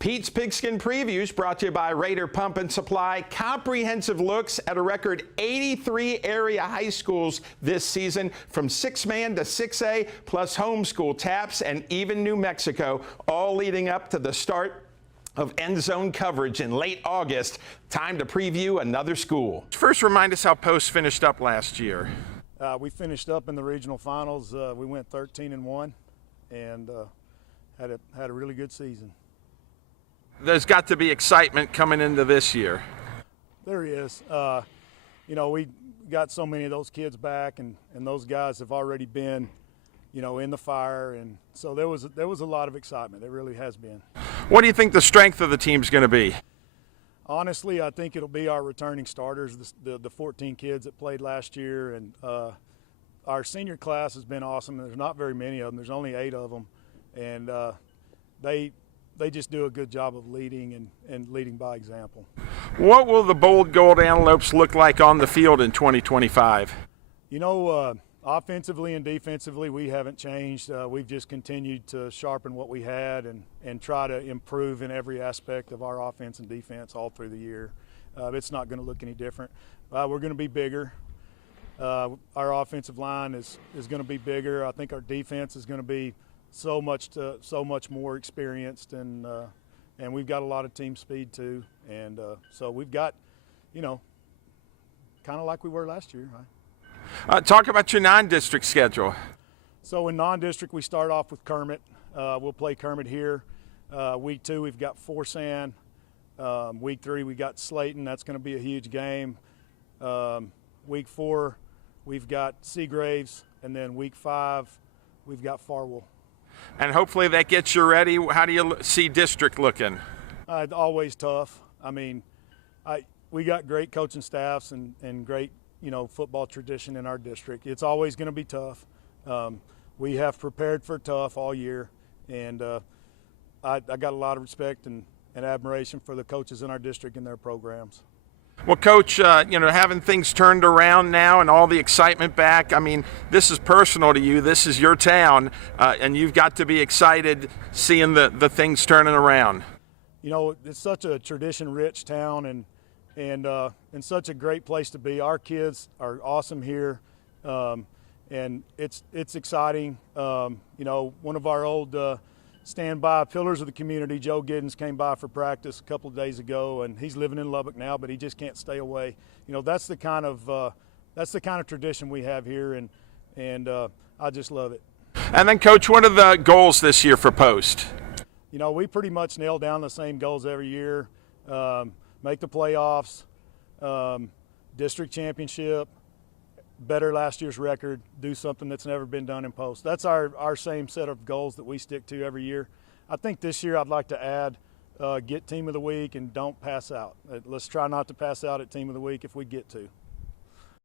Pete's Pigskin Previews brought to you by Raider Pump and Supply. Comprehensive looks at a record 83 area high schools this season, from 6-man to 6A, plus homeschool taps and even New Mexico, all leading up to the start of end zone coverage in late August. Time to preview another school. First, remind us how Post finished up last year. We finished up in the regional finals. We went 13-1 and had a really good season. There's got to be excitement coming into this year. There is. You know, we got so many of those kids back, and those guys have already been, you know, in the fire, and so there was a lot of excitement. There really has been. What do you think the strength of the team's going to be? Honestly, I think it'll be our returning starters, the 14 kids that played last year, and our senior class has been awesome. There's not very many of them. There's only 8 of them, and they just do a good job of leading and leading by example. What will the Bold Gold Antelopes look like on the field in 2025? You know, offensively and defensively, we haven't changed. We've just continued to sharpen what we had and try to improve in every aspect of our offense and defense all through the year. It's not going to look any different. We're going to be bigger. Our offensive line is going to be bigger. I think our defense is going to be so much more experienced, and we've got a lot of team speed too, and so we've got, you know, kind of like we were last year, right? Talk about your non-district schedule. So in non-district, we start off with Kermit. We'll play Kermit here. Week 2, we've got Forsan. Week 3, we got Slayton. That's going to be a huge game. Week 4, we've got Seagraves, and then week 5, we've got Farwell. And hopefully that gets you ready. How do you see district looking? Always tough. I mean, we got great coaching staffs and great, you know, football tradition in our district. It's always going to be tough. We have prepared for tough all year, and I got a lot of respect and admiration for the coaches in our district and their programs. Well, Coach, you know, having things turned around now and all the excitement back, I mean, this is personal to you. This is your town, and you've got to be excited seeing the things turning around. You know, it's such a tradition-rich town and such a great place to be. Our kids are awesome here, and it's exciting. You know, one of our old standby pillars of the community, Joe Giddens, came by for practice a couple of days ago, and he's living in Lubbock now, but he just can't stay away. You know, that's the kind of tradition we have here, and I just love it. And then, Coach, what are the goals this year for Post? You know, we pretty much nail down the same goals every year. Make the playoffs, district championship, better last year's record, do something that's never been done in Post. That's our same set of goals that we stick to every year. I think this year I'd like to add get team of the week and don't pass out. Let's try not to pass out at team of the week if we get to.